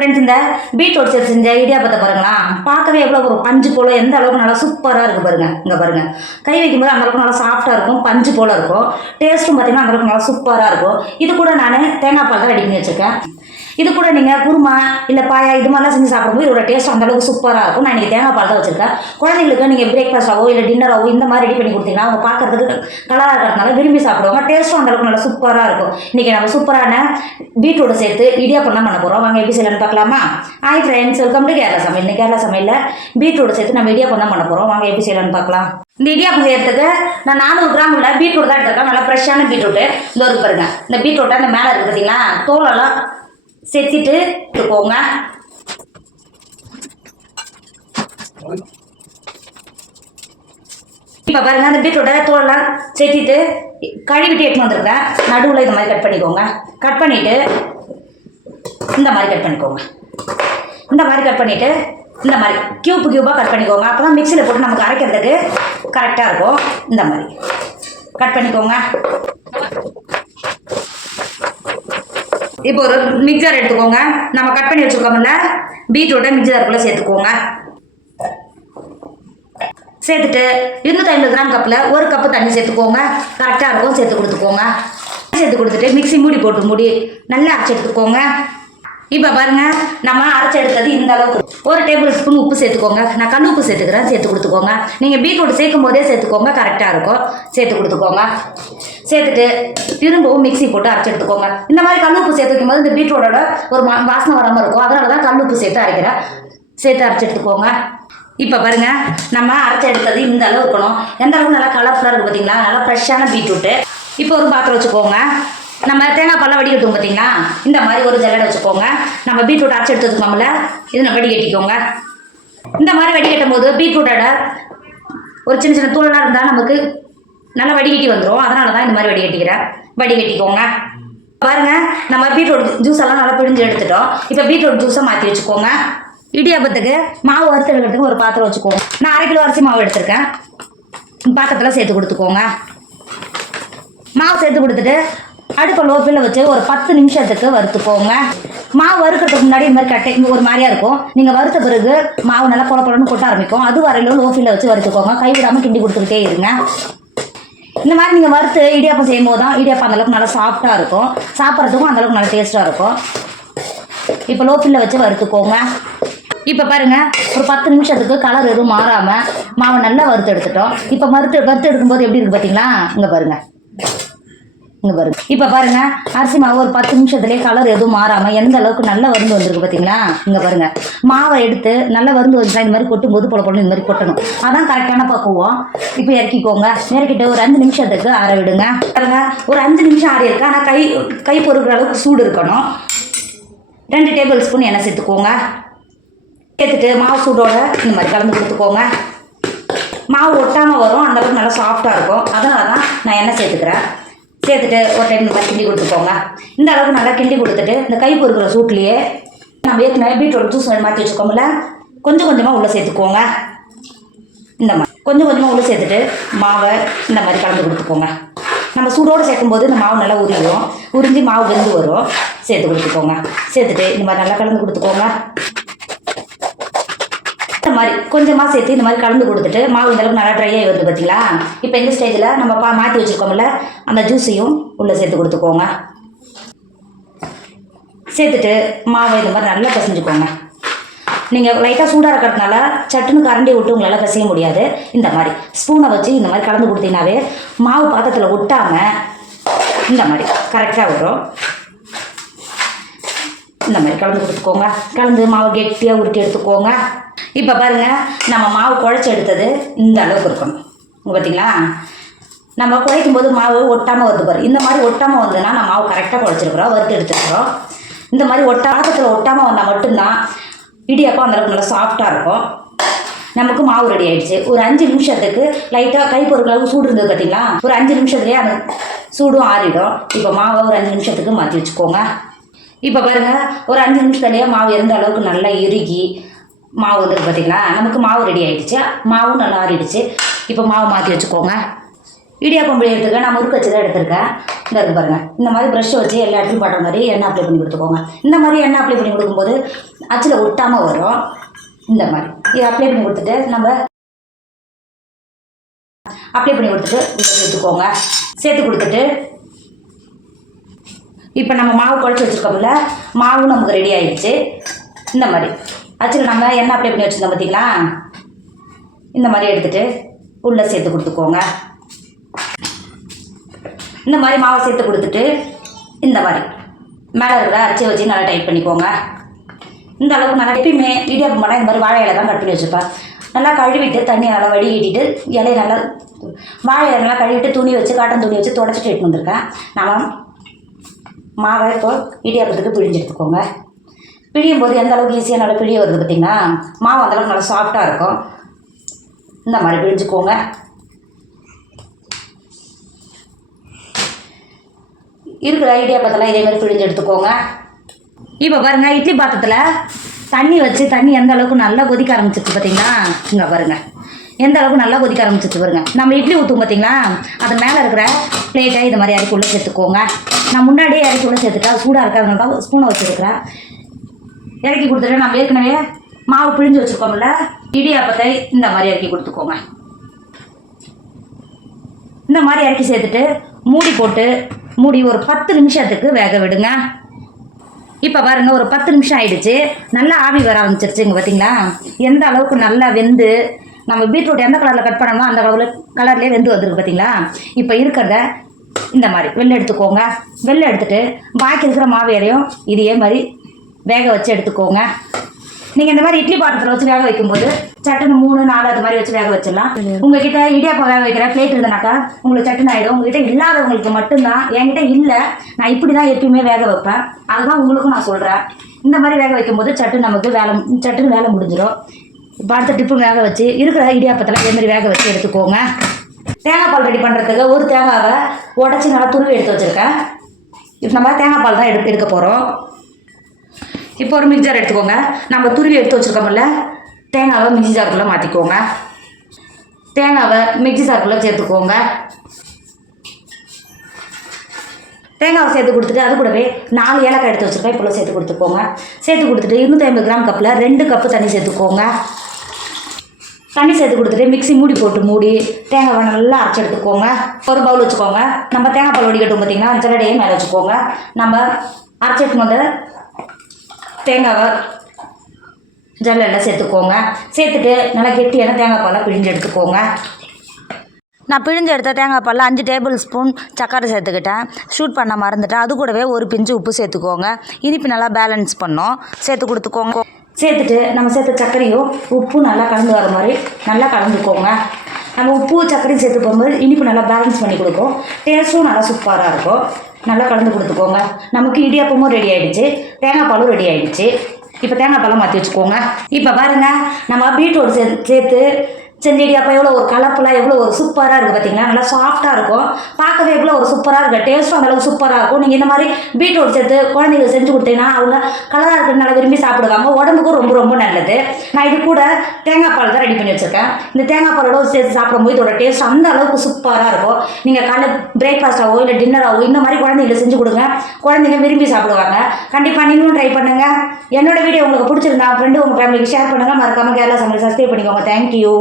Friends இந்த beetroot chips செஞ்ச இடியாப்பத்தை பாருங்களா? பார்க்கவே எவ்வளோ ஒரு பஞ்சு போல எந்த அளவுக்கு நல்லா சூப்பராக இருக்குது பாருங்க. இங்கே பாருங்க. கை வைக்கும்போது அந்த அளவுக்கு நல்லா சாஃப்டாக இருக்கும் பஞ்சு போல இருக்கும். டேஸ்ட்டும் பார்த்தீங்கன்னா அந்த அளவுக்கு நல்லா சூப்பராக இருக்கும். இது கூட நான் தேங்காய் பால் தான் ரெடி பண்ணி வச்சுருக்கேன். இது கூட நீங்கள் குருமா இல்லை பாயா இது மாதிரிலாம் செஞ்சு சாப்பிடும்போது இதோட டேஸ்ட் அந்த அளவுக்கு சூப்பராக இருக்கும். நான் இன்றைக்கி தேங்காய் பால் தான் வச்சுருக்கேன். குழந்தைங்களுக்கு நீங்கள் பிரேக்ஃபாஸ்ட்டாவோ இல்லை டின்னராவோ இந்த மாதிரி ரெடி பண்ணி கொடுத்தீங்கன்னா அவங்க பார்க்குறதுக்கு கலராக இருக்கிறதுனால விரும்பி சாப்பிடுவாங்க. டேஸ்ட்டும் அந்தளவுக்கு நல்லா சூப்பராக இருக்கும். இன்றைக்கி நம்ம சூப்பரான பீட்ரூட்டை சேர்த்து இடியாப்பம் தான் பண்ண போகிறோம் வாங்க எப்படி செய்யலாம்னு பார்க்கலாமா? Hi friends welcome to Kerala சமையல். இன்னைக்கு கேரளா சமையலில் பீட்ரூட்டை சேர்த்து நம்ம இடியாப்பம் தான் பண்ண போகிறோம் வாங்க எப்படி செய்யலாம்னு பார்க்கலாம். இந்த இடியாப்பம் செய்யறதுக்கு நான் நானூறு கிராம் உள்ள பீட்ரூட் தான் எடுத்திருக்கேன். நல்லா ஃப்ரெஷ்ஷான பீட்ரூட்டு இந்த ஒரு பாருங்க. இந்த பீட்ரூட்டை அந்த மேலே இருக்கு பார்த்தீங்களா தோலெல்லாம் செத்திட்டு போங்க. இப்போ பாருங்க அந்த பீட்ரூட்டை தோலெல்லாம் செத்திட்டு கழுவிட்டு எடுத்துன்னு வந்துருக்கேன் நடுவில் இந்த மாதிரி கட் பண்ணிக்கோங்க. கட் பண்ணிவிட்டு இந்த மாதிரி கட் பண்ணிக்கோங்க. இந்த மாதிரி கட் பண்ணிவிட்டு இந்த மாதிரி கியூப் கியூபாக கட் பண்ணிக்கோங்க. அப்போ தான் மிக்சியில் போட்டு நமக்கு அரைக்கிறதுக்கு கரெக்டாக இருக்கும். இந்த மாதிரி. கட் பண்ணிக்கோங்க. இப்போ ஒரு மிக்சர் எடுத்துக்கோங்க. நம்ம கட் பண்ணி வச்சுருக்கோம்ல பீட்ரூட்டை மிக்சருக்குள்ளே சேர்த்துக்கோங்க. சேர்த்துட்டு இருநூத்தி ஐம்பது கிராம் கப்பில் ஒரு கப்பு தண்ணி சேர்த்துக்கோங்க. கரெக்டாக இருக்கும் சேர்த்து கொடுத்துக்கோங்க. சேர்த்து கொடுத்துட்டு மிக்சி மூடி போட்டு மூடி நல்லா அரைச்சி எடுத்துக்கோங்க. இப்போ பாருங்க நம்ம அரைச்சி எடுத்தது இந்த அளவுக்கு. ஒரு டேபிள் ஸ்பூன் உப்பு சேர்த்துக்கோங்க. நான் கல் உப்பு சேர்த்துக்கிறேன். சேர்த்து கொடுத்துக்கோங்க. நீங்கள் பீட்ரூட் சேர்க்கும் போதே சேர்த்துக்கோங்க. கரெக்டாக இருக்கும். சேர்த்து கொடுத்துக்கோங்க. சேர்த்துட்டு திரும்பவும் மிக்ஸி போட்டு அரைச்சி எடுத்துக்கோங்க. இந்த மாதிரி கல் உப்பு சேர்த்து வைக்கும்போது இந்த பீட்ரூட்டோட ஒரு மா- வாசனை வராமல் இருக்கும். அதனால தான் கல் உப்பு சேர்த்து அரைக்கிறேன். சேர்த்து அரைச்சி எடுத்துக்கோங்க. இப்போ பாருங்கள் நம்ம அரைச்சி எடுத்தது இந்த அளவு இருக்கணும். எந்த அளவுக்கு நல்லா கலர்ஃபுல்லாக இருக்குது பார்த்தீங்களா நல்லா ஃப்ரெஷ்ஷான பீட்ரூட்டு இப்போ ஒரு பாத்திரம் வச்சுக்கோங்க. நம்ம தேங்காய் பழம் வடிகட்டும் பார்த்தீங்களா இந்த மாதிரி ஒரு ஜல்லடை வச்சுக்கோங்க. நம்ம பீட்ரூட் அரைச்சி எடுத்து வச்சுக்கோம்ல இது நம்ம வடிகட்டிக்கோங்க இந்த மாதிரி வடிகட்டும் போது பீட்ரூட்டோட ஒரு சின்ன சின்ன தூளெல்லாம் இருந்தால் நமக்கு நல்லா வடிகட்டி வந்துடும் அதனால தான் இந்த மாதிரி வடிகட்டிக்கிறேன் வடிகட்டிக்கோங்க. பாருங்க நம்ம பீட்ரூட் ஜூஸ் எல்லாம் நல்லா பிழிஞ்சு எடுத்துட்டோம். இப்போ பீட்ரூட் ஜூஸை மாற்றி வச்சுக்கோங்க. இடியாப்பத்துக்கு மாவு வறுத்து எடுக்கிறதுக்கு ஒரு பாத்திரம் வச்சுக்கோங்க. நான் அரை கிலோ அரிசி மாவு எடுத்திருக்கேன். பாத்திரத்தில் சேர்த்து கொடுத்துக்கோங்க. மாவு சேர்த்து கொடுத்துட்டு அடுப்பை லோப்பில் வச்சு ஒரு பத்து நிமிஷத்துக்கு வறுத்துக்கோங்க. மாவு வறுக்கிறதுக்கு முன்னாடி இந்த மாதிரி கட்டை இங்கே ஒரு மாதிரியா இருக்கும். நீங்கள் வறுத்த பிறகு மாவு நல்லா குழ குழன்னு கொட்ட ஆரம்பிக்கும். அது வரையிலும் லோஃபில் வச்சு வறுத்துக்கோங்க. கைவிடாமல் கிண்டி கொடுத்துக்கிட்டே இருங்க. இந்த மாதிரி நீங்கள் வறுத்து இடியாப்பம் செய்யும்போது தான் இடியாப்பம் அந்தளவுக்கு நல்லா சாஃப்டாக இருக்கும். சாப்பிட்றதுக்கும் அந்தளவுக்கு நல்லா டேஸ்ட்டாக இருக்கும். இப்போ லோஃபில் வச்சு வறுத்துக்கோங்க. இப்போ பாருங்கள் ஒரு பத்து நிமிஷத்துக்கு கலர் எதுவும் மாறாமல் மாவை நல்லா வறுத்து எடுத்துட்டோம். இப்போ வறுத்து வறுத்து எடுக்கும்போது எப்படி இருக்குது பார்த்தீங்களா இங்கே பாருங்கள் இங்கே பாருங்க. இப்போ பாருங்க அரிசி மாவு ஒரு பத்து நிமிஷத்துலேயே கலர் எதுவும் மாறாமல் எந்த அளவுக்கு நல்ல வருந்து வந்திருக்கு பார்த்தீங்களா இங்கே பாருங்க. மாவை எடுத்து நல்ல வருந்து வந்துட்டா இந்த மாதிரி கொட்டும்போது போல போல இந்த மாதிரி கொட்டணும். அதான் கரெக்டான பக்குவம். இப்போ இறக்கிக்கோங்க. இறக்கிட்டு ஒரு அஞ்சு நிமிஷத்துக்கு ஆற விடுங்க. பாருங்க ஒரு அஞ்சு நிமிஷம் ஆறி இருக்கு. ஆனால் கை கை பொறுக்கிற அளவுக்கு சூடு இருக்கணும். ரெண்டு டேபிள் ஸ்பூன் எண்ணெய் சேர்த்துக்கோங்க. சேர்த்துட்டு மாவு சூடோட இந்த மாதிரி கலந்து கொடுத்துக்கோங்க. மாவு ஒட்டாமல் வரும். அந்தளவுக்கு நல்லா சாஃப்டாக இருக்கும். அதனால தான் நான் எண்ணெய் சேர்த்துக்கிறேன். சேர்த்துட்டு ஒரு டைம் இந்த மாதிரி கிண்டி கொடுத்துக்கோங்க. இந்த அளவுக்கு நல்லா கிண்டி கொடுத்துட்டு இந்த கை பொறுக்கிற சூட்லேயே நம்ம ஏற்கனவே பீட்ரூட் ஜூஸ் மாற்றி வச்சுக்கோங்கள கொஞ்சம் கொஞ்சமாக உள்ளே சேர்த்துக்கோங்க. இந்த மாதிரி கொஞ்சம் கொஞ்சமாக உள்ளே சேர்த்துட்டு மாவை இந்த மாதிரி கலந்து கொடுத்துக்கோங்க. நம்ம சூடோடு சேர்க்கும்போது இந்த மாவு நல்லா உரியும் உறிஞ்சி மாவு வெந்து வரும். சேர்த்து கொடுத்துக்கோங்க. சேர்த்துட்டு இந்த மாதிரி நல்லா கலந்து கொடுத்துக்கோங்க. மாதிரி கொஞ்சமாக சேர்த்து இந்த மாதிரி கலந்து கொடுத்துட்டு மாவு இந்த அளவுக்கு நல்லா ட்ரை ஆகி வருது பார்த்தீங்களா இப்போ இந்த ஸ்டேஜில் நம்ம பா மாற்றி வச்சுருக்கோம்ல அந்த ஜூஸையும் உள்ளே சேர்த்து கொடுத்துக்கோங்க. சேர்த்துட்டு மாவை இந்த மாதிரி நல்லா பிசைஞ்சுக்கோங்க. நீங்கள் லைட்டாக சூடாக இருக்கிறதுனால சட்டுன்னு கரண்டி விட்டு உங்களால் பிசைய முடியாது. இந்த மாதிரி ஸ்பூனை வச்சு இந்த மாதிரி கலந்து கொடுத்தீங்கன்னாவே மாவு பாத்திரத்தில் ஒட்டாமல் இந்த மாதிரி கரெக்டாக வரும். இந்த மாதிரி கலந்து கொடுத்துக்கோங்க. கலந்து மாவு கெட்டியாக உருட்டி எடுத்துக்கோங்க. இப்போ பாருங்க நம்ம மாவு குழச்சி எடுத்தது இந்த அளவுக்கு இருக்கணும். பார்த்தீங்களா நம்ம குழைக்கும் போது மாவு ஒட்டாமல் வருது பாரு. இந்த மாதிரி ஒட்டாமல் வந்ததுன்னா நம்ம மாவு கரெக்டாக குழச்சிருக்கிறோம் வறுத்து எடுத்துருக்குறோம் இந்த மாதிரி ஒட்டாக்கத்தில் ஒட்டாமல் வந்தால் மட்டும்தான் இடியாப்பம் அந்தளவுக்கு நல்லா சாஃப்டாக இருக்கும். நமக்கு மாவு ரெடி ஆயிடுச்சு. ஒரு அஞ்சு நிமிஷத்துக்கு லைட்டாக கை பொறுக்கிற சூடு இருந்தது பார்த்தீங்களா ஒரு அஞ்சு நிமிஷத்துலேயே அந்த சூடும் ஆறிடும். இப்போ மாவை ஒரு அஞ்சு நிமிஷத்துக்கு மாற்றி வச்சுக்கோங்க. இப்போ பாருங்க ஒரு அஞ்சு நிமிஷத்துலேயே மாவு இருந்த அளவுக்கு நல்லா இறுகி மாவு வந்துருக்கு பார்த்தீங்களா நமக்கு மாவு ரெடி ஆகிடுச்சு மாவும் நல்லா ஆறிடுச்சு. இப்போ மாவு மாற்றி வச்சுக்கோங்க. இடியாப்பம் பிழியறதுக்கு நான் முறுக்கு வச்சு தான் எடுத்திருக்கேன். இந்த இருக்கு பாருங்கள் இந்த மாதிரி ப்ரெஷ்ஷை வச்சு எல்லா இடத்துலையும் படுற மாதிரி எண்ணெய் அப்ளை பண்ணி கொடுத்துக்கோங்க. இந்த மாதிரி எண்ணெய் அப்ளை பண்ணி கொடுக்கும்போது அச்சில் ஒட்டாமல் வரும். இந்த மாதிரி. இதை அப்ளை பண்ணி கொடுத்துட்டு நம்ம அப்ளை பண்ணி கொடுத்துட்டு இதை சேர்த்துக்கோங்க சேர்த்து கொடுத்துட்டு இப்போ நம்ம மாவு குழச்சி வச்சுருக்கோம்ல மாவும் நமக்கு ரெடி ஆயிடுச்சு. இந்த மாதிரி. அச்சில் நம்ம எண்ணெய் அப்ளை பண்ணி வச்சுருந்தோம் பார்த்தீங்களா இந்த மாதிரி எடுத்துகிட்டு உள்ளே சேர்த்து கொடுத்துக்கோங்க. இந்த மாதிரி மாவை சேர்த்து கொடுத்துட்டு இந்த மாதிரி. மேலே இருக்கிற அச்சு வச்சு நல்லா டைட் பண்ணிக்கோங்க. இந்த அளவுக்கு நல்லா எப்பயுமே இடியாப்பம் பண்ணால் இந்த மாதிரி வாழை இலை தான் கட் பண்ணி வச்சுப்பேன் நல்லா கழுவிட்டு தண்ணியை நல்லா வடிகட்டிட்டு இலையை நல்லா வாழை இலை நல்லா கழுவிட்டு துணி வச்சு காட்டன் துணி வச்சு தொடச்சிட்டு எடுத்து வந்திருக்கேன். நம்ம மாவை இப்போ இடியாப்பத்துக்கு பிழிஞ்சு எடுத்துக்கோங்க. பிழியும் போது எந்த அளவுக்கு ஈஸியாக நல்லா பிழிய வருது பார்த்தீங்கன்னா மாவு அந்தளவுக்கு நல்லா சாஃப்டாக இருக்கும். இந்த மாதிரி பிழிஞ்சுக்கோங்க. இருக்கிற ஐடியா பார்த்தலாம் இதே மாதிரி பிழிஞ்சு எடுத்துக்கோங்க. இப்போ பாருங்கள் இட்லி பாத்திரத்தில் தண்ணி வச்சு தண்ணி எந்த அளவுக்கு நல்லா கொதிக்க ஆரம்பிச்சிருச்சு பார்த்தீங்களா இங்கே பாருங்க. எந்த அளவுக்கு நல்லா கொதிக்க ஆரம்பிச்சிருச்சு பாருங்க. நம்ம இட்லி ஊற்றும் பார்த்தீங்களா அது மேலே இருக்கிற பிளேட்டை இது மாதிரி இறக்கி உள்ளே சேர்த்துக்கோங்க. நான் முன்னாடியே இறக்கி உள்ளே சூடாக இருக்கிறதுனால தான் ஸ்பூனை வச்சுருக்கிறேன். இறக்கி கொடுத்துட்டு நம்ம ஏற்கனவே மாவு பிழிஞ்சு வச்சுருக்கோம்ல இடியாப்பத்தை இந்த மாதிரி இறக்கி கொடுத்துக்கோங்க. இந்த மாதிரி இறக்கி சேர்த்துட்டு மூடி போட்டு மூடி ஒரு பத்து நிமிஷத்துக்கு வேக விடுங்க. இப்போ பாருங்க ஒரு பத்து நிமிஷம் ஆயிடுச்சு. நல்லா ஆவி வர ஆரம்பிச்சிருச்சுங்க பார்த்தீங்களா எந்த அளவுக்கு நல்லா வெந்து நம்ம பீட்ரூட் எந்த கலரில் கட் பண்ணணுமோ அந்த கலரில் கலர்லேயே வெந்து வந்துருக்கு பார்த்தீங்களா இப்போ இருக்கிறத இந்த மாதிரி வெள்ளை எடுத்துக்கோங்க. வெள்ளை எடுத்துட்டு பாக்கி இருக்கிற மாவு இதே மாதிரி வேக வச்சு எடுத்துக்கோங்க. நீங்கள் இந்த மாதிரி இட்லி பாத்திரத்தில் வச்சு வேக வைக்கும்போது சட்டுன்னு மூணு நாலு அது மாதிரி வச்சு வேக வச்சிடலாம். உங்ககிட்ட இடியாப்பம் வேக வைக்கிற பிளேட் இருந்தனாக்கா உங்களுக்கு சட்டுன்னு ஆகிடும் உங்ககிட்ட இல்லாதவங்களுக்கு மட்டும்தான் என்கிட்ட இல்லை நான் இப்படி தான் எப்பயுமே வேக வைப்பேன். அதுதான் உங்களுக்கும் நான் சொல்கிறேன் இந்த மாதிரி வேக வைக்கும்போது சட்டு நமக்கு வேலை சட்டுன்னு வேலை முடிஞ்சிடும். இப்போ அடுத்த டிப்பு வேக வச்சு இருக்கிற இடியாப்பத்தில் இதே மாதிரி வேக வச்சு எடுத்துக்கோங்க. தேங்காய் பால் ரெடி பண்ணுறதுக்கு ஒரு தேங்காவை உடச்சி நல்லா துருவி எடுத்து வச்சுருக்கேன். இப்போ நம்ம தேங்காய் பால் தான் எடுத்து எடுக்க போகிறோம் இப்போ ஒரு மிக்சர் எடுத்துக்கோங்க. நம்ம துருவி எடுத்து வச்சுருக்கோம்ல தேங்காவை மிக்சி ஜாருக்குள்ளே மாற்றிக்கோங்க தேங்காவை மிக்சி ஜாருக்குள்ளே சேர்த்துக்கோங்க. தேங்காவை சேர்த்து கொடுத்துட்டு அது கூடவே நாலு ஏலக்காய் எடுத்து வச்சுருக்கேன் இப்போ சேர்த்து கொடுத்துக்கோங்க. சேர்த்து கொடுத்துட்டு இருநூற்றி ஐம்பது கிராம் கப்பில் ரெண்டு கப்பு தண்ணி சேர்த்துக்கோங்க. தண்ணி சேர்த்து கொடுத்துட்டு மிக்ஸி மூடி போட்டு மூடி தேங்காவை நல்லா அரைச்சி எடுத்துக்கோங்க. ஒரு பவுல் வச்சுக்கோங்க. நம்ம தேங்காய் பால் வடிகட்டும் பார்த்தீங்கன்னா ஜல்லடையே மேலே வச்சுக்கோங்க. நம்ம அரைச்சி வந்து தேங்காவை ஜல்லெல்லாம் சேர்த்துக்கோங்க. சேர்த்துட்டு நல்லா கெட்டியான தேங்காய் பாலை பிழிஞ்சு எடுத்துக்கோங்க. நான் பிழிஞ்சு எடுத்த தேங்காய் பாலில் அஞ்சு டேபிள் ஸ்பூன் சர்க்கரை சேர்த்துக்கிட்டேன். ஷூட் பண்ண மறந்துட்டேன். அது கூடவே ஒரு பிஞ்சு உப்பு சேர்த்துக்கோங்க. இனிப்பு நல்லா பேலன்ஸ் பண்ணோம் சேர்த்து கொடுத்துக்கோங்க. சேர்த்துட்டு நம்ம சேர்த்த சர்க்கரையும் உப்பும் நல்லா கலந்து வர மாதிரி நல்லா கலந்துக்கோங்க. நம்ம உப்பு சர்க்கரையும் சேர்த்து போகும்போது இனிப்பு நல்லா பேலன்ஸ் பண்ணி கொடுக்கும். டேஸ்ட்டும் நல்லா சூப்பராக இருக்கும். நல்லா கலந்து கொடுத்துக்கோங்க. நமக்கு இடியாப்பமும் ரெடி ஆகிடுச்சு தேங்காய் பாலும் ரெடி ஆகிடுச்சு இப்போ தேங்காய் பழம் மாற்றி வச்சுக்கோங்க. இப்போ பாருங்கள் நம்ம பீட்ரூட் சே சேர்த்து செஞ்ச இடியாப்பம் எவ்வளோ ஒரு கலப்பெல்லாம் எவ்வளோ ஒரு சூப்பராக இருக்குது பார்த்தீங்களா நல்லா சாஃப்டாக இருக்கும். பார்க்கவே எவ்வளோ ஒரு சூப்பராக இருக்குது டேஸ்ட்டும் அந்தளவுக்கு சூப்பராக இருக்கும். நீங்கள் இந்த மாதிரி பீட்ரூட் சேர்த்து குழந்தைங்களுக்கு செஞ்சு கொடுத்தீங்கன்னா அவங்க கலராக இருக்குன்னு நல்லா விரும்பி சாப்பிடுவாங்க. உடம்புக்கும் ரொம்ப ரொம்ப நல்லது. நான் இது கூட தேங்காய் பால் தான் ரெடி பண்ணி வச்சுருக்கேன். இந்த தேங்காய் பாலோட சேர்த்து சாப்பிடும்போது இதோட டேஸ்ட் அந்த அளவுக்கு சூப்பராக இருக்கும். நீங்கள் காலைல பிரேக்ஃபாஸ்ட்டாகவோ இல்லை டின்னராகவோ இந்த மாதிரி குழந்தைங்களுக்கு செஞ்சு கொடுங்க. குழந்தைங்க விரும்பி சாப்பிடுவாங்க. கண்டிப்பாக நீங்களும் ட்ரை பண்ணுங்கள் என்னோட வீடியோ உங்களுக்கு பிடிச்சிருந்தா ஃப்ரெண்டு உங்கள் ஃபேமிலிக்கு ஷேர் பண்ணுங்கள் மறக்காமல் கேரளா சமையல் சப்ஸ்கிரைப் பண்ணிக்கோங்க. தேங்க்யூ